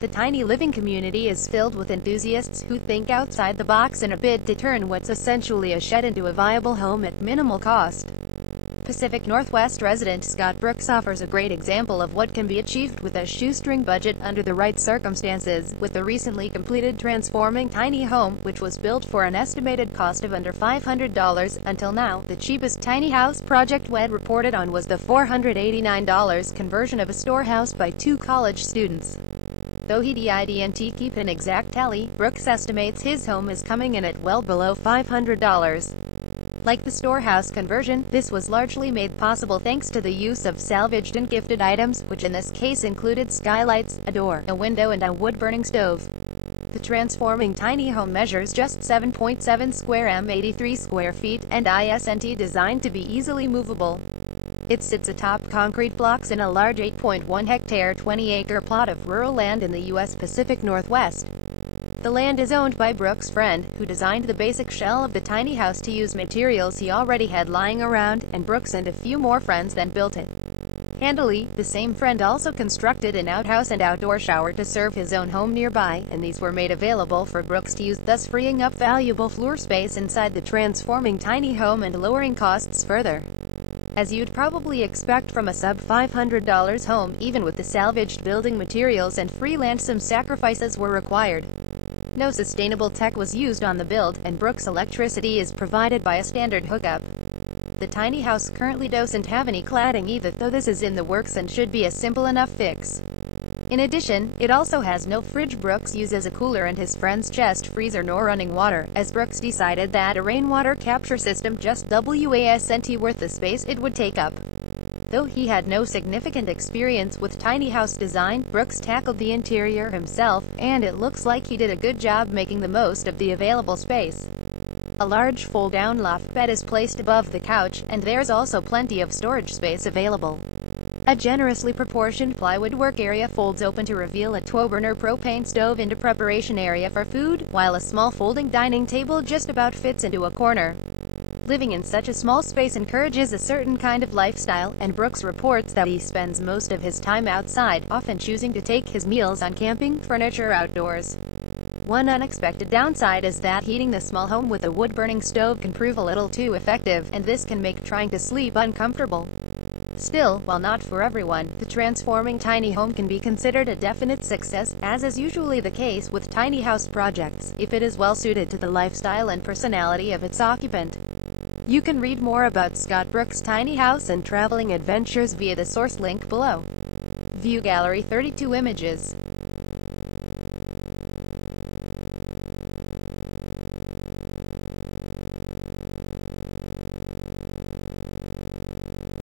The tiny living community is filled with enthusiasts who think outside the box in a bid to turn what's essentially a shed into a viable home at minimal cost. Pacific Northwest resident Scott Brooks offers a great example of what can be achieved with a shoestring budget under the right circumstances, with the recently completed transforming tiny home, which was built for an estimated cost of under $500. Until now, the cheapest tiny house project WED reported on was the $489 conversion of a storehouse by 2 college students. Though he didn't keep an exact tally, Brooks estimates his home is coming in at well below $500. Like the storehouse conversion, this was largely made possible thanks to the use of salvaged and gifted items, which in this case included skylights, a door, a window and a wood-burning stove. The transforming tiny home measures just 7.7 square m 83 square feet, and isn't designed to be easily movable. It sits atop concrete blocks in a large 8.1-hectare 20-acre plot of rural land in the U.S. Pacific Northwest. The land is owned by Brooks' friend, who designed the basic shell of the tiny house to use materials he already had lying around, and Brooks and a few more friends then built it. Handily, the same friend also constructed an outhouse and outdoor shower to serve his own home nearby, and these were made available for Brooks to use, thus freeing up valuable floor space inside the transforming tiny home and lowering costs further. As you'd probably expect from a sub-$500 home, even with the salvaged building materials and free land, some sacrifices were required. No sustainable tech was used on the build, and Brooks' electricity is provided by a standard hookup. The tiny house currently doesn't have any cladding either, though this is in the works and should be a simple enough fix. In addition, it also has no fridge Brooks uses a cooler and his friend's chest freezer nor running water, as Brooks decided that a rainwater capture system just wasn't worth the space it would take up. Though he had no significant experience with tiny house design, Brooks tackled the interior himself, and it looks like he did a good job making the most of the available space. A large fold-down loft bed is placed above the couch, and there's also plenty of storage space available. A generously proportioned plywood work area folds open to reveal a 12-burner propane stove into preparation area for food, while a small folding dining table just about fits into a corner. Living in such a small space encourages a certain kind of lifestyle, and Brooks reports that he spends most of his time outside, often choosing to take his meals on camping furniture outdoors. One unexpected downside is that heating the small home with a wood-burning stove can prove a little too effective, and this can make trying to sleep uncomfortable. Still, while not for everyone, the transforming tiny home can be considered a definite success, as is usually the case with tiny house projects, if it is well suited to the lifestyle and personality of its occupant. You can read more about Scott Brooks' tiny house and traveling adventures via the source link below. View Gallery 32 images.